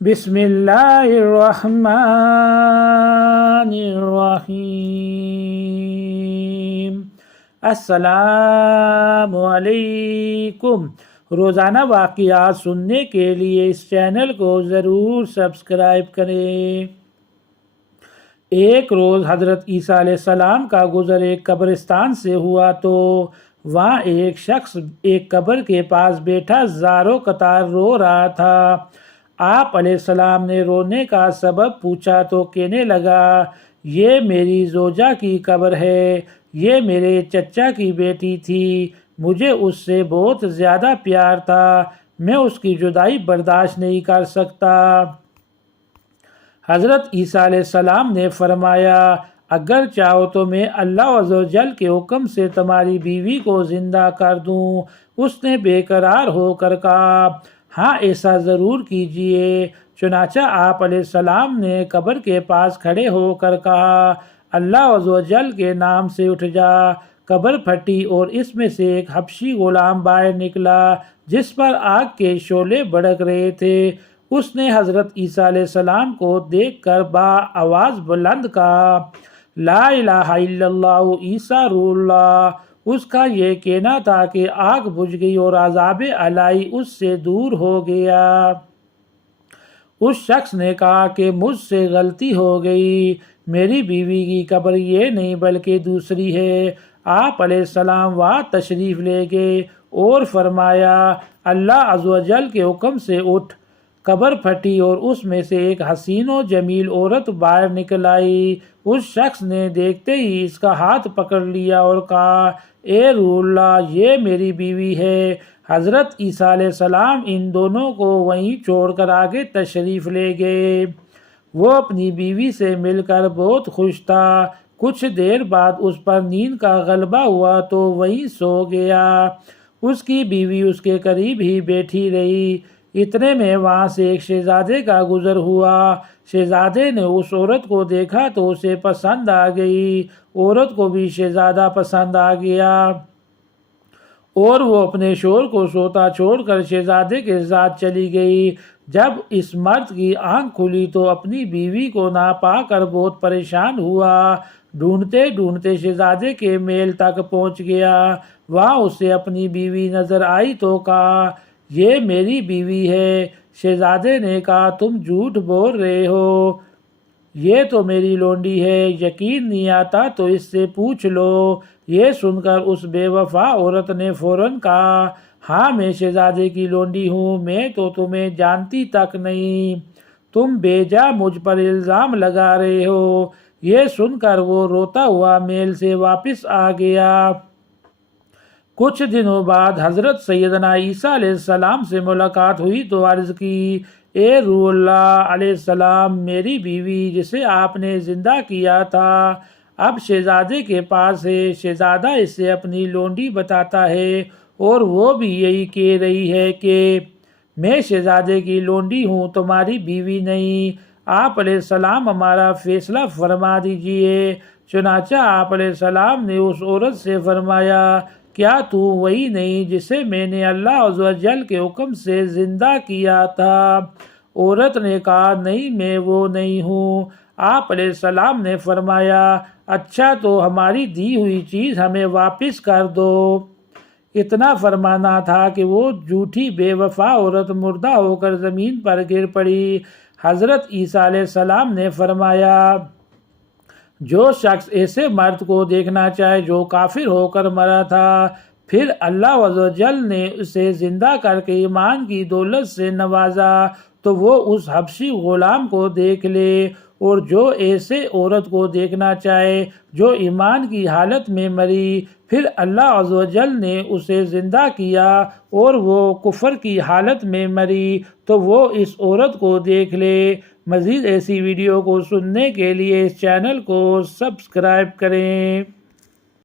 بسم اللہ الرحمن الرحیم۔ السلام علیکم۔ روزانہ واقعات سننے کے لیے اس چینل کو ضرور سبسکرائب کریں۔ ایک روز حضرت عیسیٰ علیہ السلام کا گزر ایک قبرستان سے ہوا تو وہاں ایک شخص ایک قبر کے پاس بیٹھا زاروں قطار رو رہا تھا۔ آپ علیہ السلام نے رونے کا سبب پوچھا تو کہنے لگا، یہ میری زوجہ کی قبر ہے، یہ میرے چچا کی بیٹی تھی، مجھے اس سے بہت زیادہ پیار تھا، میں اس کی جدائی برداشت نہیں کر سکتا۔ حضرت عیسیٰ علیہ السلام نے فرمایا، اگر چاہو تو میں اللہ عز و جل کے حکم سے تمہاری بیوی کو زندہ کر دوں۔ اس نے بے قرار ہو کر کہا، ہاں ایسا ضرور کیجئے۔ چنانچہ آپ علیہ السلام نے قبر کے پاس کھڑے ہو کر کہا، اللہ عز و جل کے نام سے اٹھ جا۔ قبر پھٹی اور اس میں سے ایک حبشی غلام باہر نکلا جس پر آگ کے شعلے بھڑک رہے تھے۔ اس نے حضرت عیسیٰ علیہ السلام کو دیکھ کر آواز بلند کہا، لا الہ الا اللہ عیسیٰ روح اللہ۔ اس کا یہ کہنا تھا کہ آگ بجھ گئی اور عذاب الہی اس سے دور ہو گیا۔ اس شخص نے کہا کہ مجھ سے غلطی ہو گئی، میری بیوی کی قبر یہ نہیں بلکہ دوسری ہے۔ آپ علیہ السلام وہاں تشریف لے گئے اور فرمایا، اللہ عز و جل کے حکم سے اٹھ۔ قبر پھٹی اور اس میں سے ایک حسین و جمیل عورت باہر نکل آئی۔ اس شخص نے دیکھتے ہی اس کا ہاتھ پکڑ لیا اور کہا، اے روح اللہ، یہ میری بیوی ہے۔ حضرت عیسیٰ علیہ السلام ان دونوں کو وہیں چھوڑ کر آگے تشریف لے گئے۔ وہ اپنی بیوی سے مل کر بہت خوش تھا۔ کچھ دیر بعد اس پر نیند کا غلبہ ہوا تو وہیں سو گیا۔ اس کی بیوی اس کے قریب ہی بیٹھی رہی۔ اتنے میں وہاں سے ایک شہزادے کا گزر ہوا۔ شہزادے نے اس عورت کو دیکھا تو اسے پسند آ گئی۔ عورت کو بھی شہزادہ پسند آ گیا اور وہ اپنے شوہر کو سوتا چھوڑ کر شہزادے کے ساتھ چلی گئی۔ جب اس مرد کی آنکھ کھلی تو اپنی بیوی کو نہ پا کر بہت پریشان ہوا۔ ڈھونڈتے ڈھونڈتے شہزادے کے محل تک پہنچ گیا۔ وہاں اسے اپنی بیوی نظر آئی تو کہا، یہ میری بیوی ہے۔ شہزادے نے کہا، تم جھوٹ بول رہے ہو، یہ تو میری لونڈی ہے، یقین نہیں آتا تو اس سے پوچھ لو۔ یہ سن کر اس بے وفا عورت نے فوراً کہا، ہاں میں شہزادے کی لونڈی ہوں، میں تو تمہیں جانتی تک نہیں، تم بے جا مجھ پر الزام لگا رہے ہو۔ یہ سن کر وہ روتا ہوا محل سے واپس آ گیا۔ کچھ دنوں بعد حضرت سیدنا عیسیٰ علیہ السلام سے ملاقات ہوئی تو عرض کی، اے روح اللہ علیہ السلام، میری بیوی جسے آپ نے زندہ کیا تھا اب شہزادے کے پاس ہے۔ شہزادہ اسے اپنی لونڈی بتاتا ہے اور وہ بھی یہی کہہ رہی ہے کہ میں شہزادے کی لونڈی ہوں، تمہاری بیوی نہیں۔ آپ علیہ السلام ہمارا فیصلہ فرما دیجئے۔ چنانچہ آپ علیہ السلام نے اس عورت سے فرمایا، کیا تو وہی نہیں جسے میں نے اللہ عز و جل کے حکم سے زندہ کیا تھا؟ عورت نے کہا، نہیں میں وہ نہیں ہوں۔ آپ علیہ السلام نے فرمایا، اچھا تو ہماری دی ہوئی چیز ہمیں واپس کر دو۔ اتنا فرمانا تھا کہ وہ جھوٹی بے وفا عورت مردہ ہو کر زمین پر گر پڑی۔ حضرت عیسیٰ علیہ السلام نے فرمایا، جو شخص ایسے مرد کو دیکھنا چاہے جو کافر ہو کر مرا تھا، پھر اللہ عز و جل نے اسے زندہ کر کے ایمان کی دولت سے نوازا تو وہ اس حبشی غلام کو دیکھ لے، اور جو ایسے عورت کو دیکھنا چاہے جو ایمان کی حالت میں مری، پھر اللہ عز و جل نے اسے زندہ کیا اور وہ کفر کی حالت میں مری تو وہ اس عورت کو دیکھ لے۔ مزید ایسی ویڈیو کو سننے کے لیے اس چینل کو سبسکرائب کریں۔